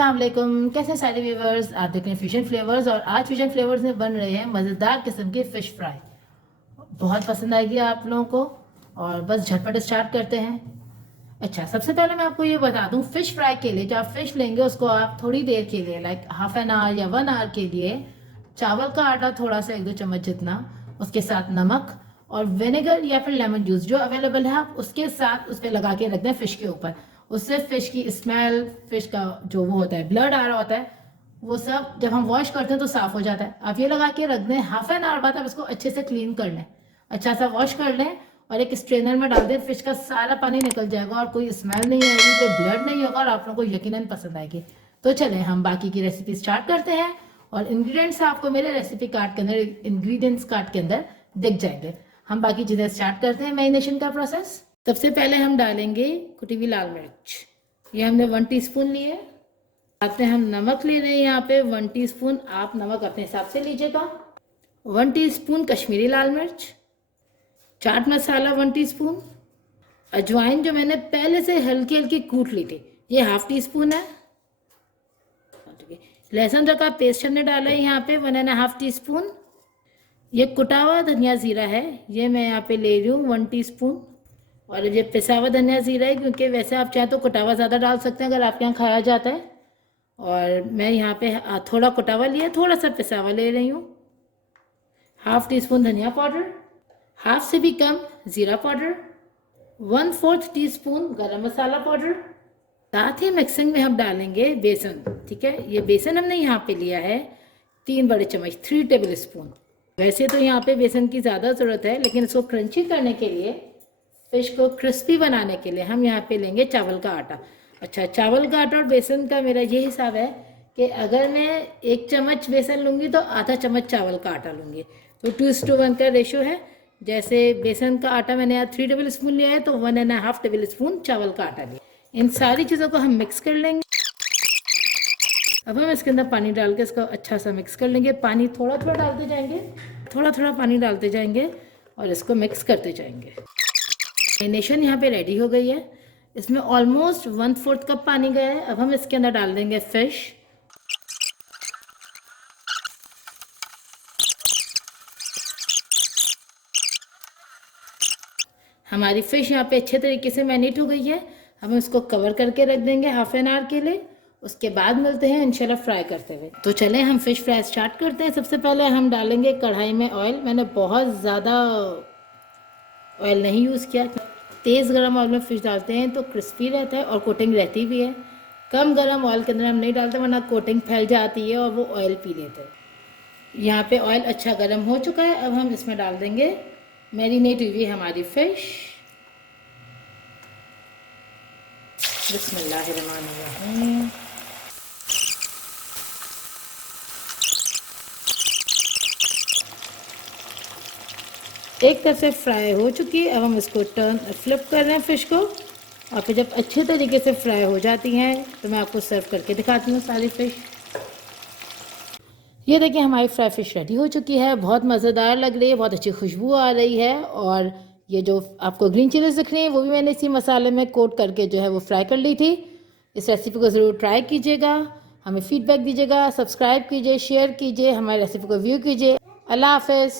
अस्सलाम वालेकुम, कैसे सारे व्यूवर्स। आप देख रहे हैं फ्यूजन फ्लेवर्स और आज फ्यूजन फ्लेवर्स में बन रहे हैं मज़ेदार किस्म के फ़िश फ्राई। बहुत पसंद आएगी आप लोगों को और बस झटपट स्टार्ट करते हैं। अच्छा, सबसे पहले मैं आपको ये बता दूं, फ़िश फ्राई के लिए जो आप फ़िश लेंगे उसको आप थोड़ी देर के लिए लाइक हाफ एन आवर या 1 आवर के लिए चावल का आटा थोड़ा सा 1-2 चम्मच जितना, उसके साथ नमक और विनेगर या फिर लेमन जूस जो अवेलेबल है आप उसके साथ उस पर लगा के रख दें फ़िश के ऊपर। उससे फ़िश की स्मेल, फ़िश का जो वो होता है ब्लड आ रहा होता है, वो सब जब हम वॉश करते हैं तो साफ़ हो जाता है। आप ये लगा के रख दें, हाफ एन आवर बाद आप इसको अच्छे से क्लीन कर लें, अच्छा सा वॉश कर लें और एक स्ट्रेनर में डाल दें। फ़िश का सारा पानी निकल जाएगा और कोई स्मेल नहीं आएगी, कोई ब्लड नहीं होगा और आप लोगों को यकीनन पसंद आएगी। तो चलें हम बाकी की रेसिपी स्टार्ट करते हैं और इंग्रेडिएंट्स आपको मेरे रेसिपी कार्ड के अंदर, इंग्रेडिएंट्स कार्ड के अंदर दिख जाएंगे। हम बाकी चीज़ें स्टार्ट करते हैं मैरिनेशन का प्रोसेस। सबसे पहले हम डालेंगे कुटी हुई लाल मिर्च, ये हमने 1 टीस्पून लिए। साथ में हम नमक ले रहे हैं यहाँ पे 1 टीस्पून, आप नमक अपने हिसाब से लीजिएगा। 1 टीस्पून कश्मीरी लाल मिर्च, चाट मसाला 1 टीस्पून, अजवाइन जो मैंने पहले से हल्की हल्की कूट ली थी ये ½ टीस्पून है। लहसुन का पेस्ट हमने डाला है यहाँ पे 1½ टीस्पून। ये कुटा हुआ धनिया ज़ीरा है, ये मैं यहाँ पे ले रही हूँ 1 टीस्पून। और ये पिसा हुआ धनिया ज़ीरा है, क्योंकि वैसे आप चाहें तो कुटा हुआ ज़्यादा डाल सकते हैं अगर आपके यहाँ खाया जाता है। और मैं यहाँ पे थोड़ा कुटा हुआ लिया, थोड़ा सा पिसा हुआ ले रही हूँ। ½ टीस्पून धनिया पाउडर, हाफ से भी कम ज़ीरा पाउडर, 1/4 टीस्पून गरम मसाला पाउडर। साथ ही मिक्सिंग में हम डालेंगे बेसन, ठीक है। ये बेसन हमने यहाँ पे लिया है 3 बड़े चम्मच, 3 टेबल स्पून। वैसे तो यहाँ पे बेसन की ज़्यादा ज़रूरत है, लेकिन इसको क्रंची करने के लिए, फ़िश को क्रिस्पी बनाने के लिए हम यहाँ पे लेंगे चावल का आटा। अच्छा, चावल का आटा और बेसन का मेरा ये हिसाब है कि अगर मैं 1 चम्मच बेसन लूँगी तो आधा चम्मच चावल का आटा लूँगी, तो 2:1 का रेशो है। जैसे बेसन का आटा मैंने यहाँ 3 टेबल स्पून लिया है तो 1½ टेबल स्पून चावल का आटा लिया। इन सारी चीज़ों को हम मिक्स कर लेंगे। अब हम इसके अंदर पानी डाल के इसको अच्छा सा मिक्स कर लेंगे। पानी थोड़ा थोड़ा डालते जाएंगे, थोड़ा थोड़ा पानी डालते जाएंगे और इसको मिक्स करते जाएंगे। मैरिनेशन यहाँ पे रेडी हो गई है, इसमें ऑलमोस्ट 1/4 कप पानी गया है। अब हम इसके अंदर डाल देंगे फ़िश। हमारी फ़िश यहाँ पे अच्छे तरीके से मैरिनेट हो गई है। हम इसको कवर करके रख देंगे ½ एन आवर के लिए। उसके बाद मिलते हैं इंशाल्लाह फ्राई करते हुए। तो चलें हम फ़िश फ्राई स्टार्ट करते हैं। सबसे पहले हम डालेंगे कढ़ाई में ऑयल। मैंने बहुत ज़्यादा ऑयल नहीं यूज़ किया, तेज़ गरम ऑयल में फ़िश डालते हैं तो क्रिस्पी रहता है और कोटिंग रहती भी है। कम गरम ऑयल के अंदर हम नहीं डालते वरना कोटिंग फैल जाती है और वो ऑयल पी लेते हैं। यहाँ पे ऑयल अच्छा गरम हो चुका है। अब हम इसमें डाल देंगे मैरिनेट हुई हमारी फ़िश। बिस्मिल्लाहिर्रहमानिर्रहीम। एक तरफ से फ्राई हो चुकी है। अब हम इसको फ्लिप कर रहे हैं फ़िश को, और फिर जब अच्छे तरीके से फ्राई हो जाती हैं तो मैं आपको सर्व करके दिखाती हूँ सारी फ़िश। ये देखिए हमारी फ्राई फ़िश रेडी हो चुकी है, बहुत मज़ेदार लग रही है, बहुत अच्छी खुशबू आ रही है। और ये जो आपको ग्रीन चिलीज़ दिख रही हैं वो भी मैंने इसी मसाले में कोट करके जो है वो फ्राई कर ली थी। इस रेसिपी को ज़रूर ट्राई कीजिएगा, हमें फ़ीडबैक दीजिएगा, सब्सक्राइब कीजिए, शेयर कीजिए, हमारी रेसिपी को व्यू कीजिए। अल्लाह हाफ़िज़।